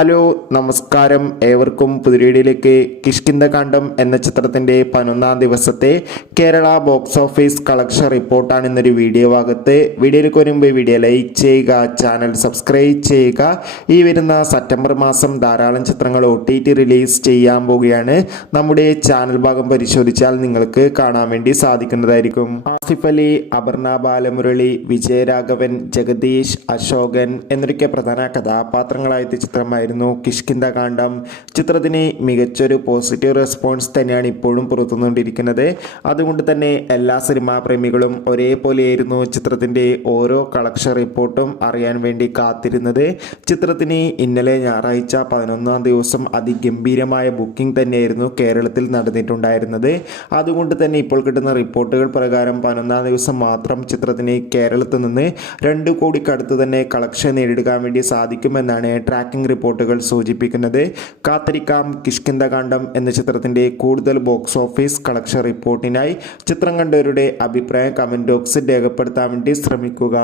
Hello നമസ്കാരം, ഏവർക്കും പുതിരീടിയിലേക്ക്. കിഷ്കിന്ധകാണ്ഡം എന്ന ചിത്രത്തിൻ്റെ 11-ാം ദിവസത്തെ കേരള ബോക്സ് ഓഫീസ് കളക്ഷൻ റിപ്പോർട്ടാണ് ഇന്നൊരു വീഡിയോ ഭാഗത്ത്. വീഡിയോയിലേക്ക് വരുമ്പോൾ വീഡിയോ ലൈക്ക് ചെയ്യുക, ചാനൽ സബ്സ്ക്രൈബ് ചെയ്യുക. ഈ വരുന്ന സെപ്റ്റംബർ മാസം ധാരാളം ചിത്രങ്ങൾ OTT റിലീസ് ചെയ്യാൻ പോവുകയാണ്. നമ്മുടെ ചാനൽ ഭാഗം പരിശോധിച്ചാൽ നിങ്ങൾക്ക് കാണാൻ വേണ്ടി സാധിക്കുന്നതായിരിക്കും. ആസിഫ് അലി, അപർണ ബാലമുരളി, വിജയരാഘവൻ, ജഗദീഷ്, അശോകൻ എന്നൊക്കെ പ്രധാന കഥാപാത്രങ്ങളായ ചിത്രമായി കിഷ്കിന്ധകാണ്ഡം. ചിത്രത്തിന് മികച്ചൊരു പോസിറ്റീവ് റെസ്പോൺസ് തന്നെയാണ് ഇപ്പോഴും പുറത്തുകൊണ്ടിരിക്കുന്നത്. അതുകൊണ്ട് തന്നെ എല്ലാ സിനിമാ പ്രേമികളും ഒരേപോലെയായിരുന്നു ചിത്രത്തിൻ്റെ ഓരോ കളക്ഷൻ റിപ്പോർട്ടും അറിയാൻ വേണ്ടി കാത്തിരുന്നത്. ചിത്രത്തിന് ഇന്നലെ ഞായറാഴ്ച 11-ാം ദിവസം അതിഗംഭീരമായ ബുക്കിംഗ് തന്നെയായിരുന്നു കേരളത്തിൽ നടന്നിട്ടുണ്ടായിരുന്നത്. അതുകൊണ്ട് തന്നെ ഇപ്പോൾ കിട്ടുന്ന റിപ്പോർട്ടുകൾ പ്രകാരം 11-ാം ദിവസം മാത്രം ചിത്രത്തിന് കേരളത്തിൽ നിന്ന് 2 കോടിക്കടുത്ത് തന്നെ കളക്ഷൻ നേടിയെടുക്കാൻ വേണ്ടി സാധിക്കുമെന്നാണ് ട്രാക്കിംഗ് റിപ്പോർട്ടുകൾ സൂചിപ്പിക്കുന്നത്. കാത്തിരിക്കാം കിഷ്കിന്ധകാണ്ഡം എന്ന ചിത്രത്തിന്റെ കൂടുതൽ ബോക്സ് ഓഫീസ് കളക്ഷൻ റിപ്പോർട്ടിനായി. ചിത്രം കണ്ടവരുടെ അഭിപ്രായം കമന്റ് ബോക്സിൽ രേഖപ്പെടുത്താൻ വേണ്ടി ശ്രമിക്കുക.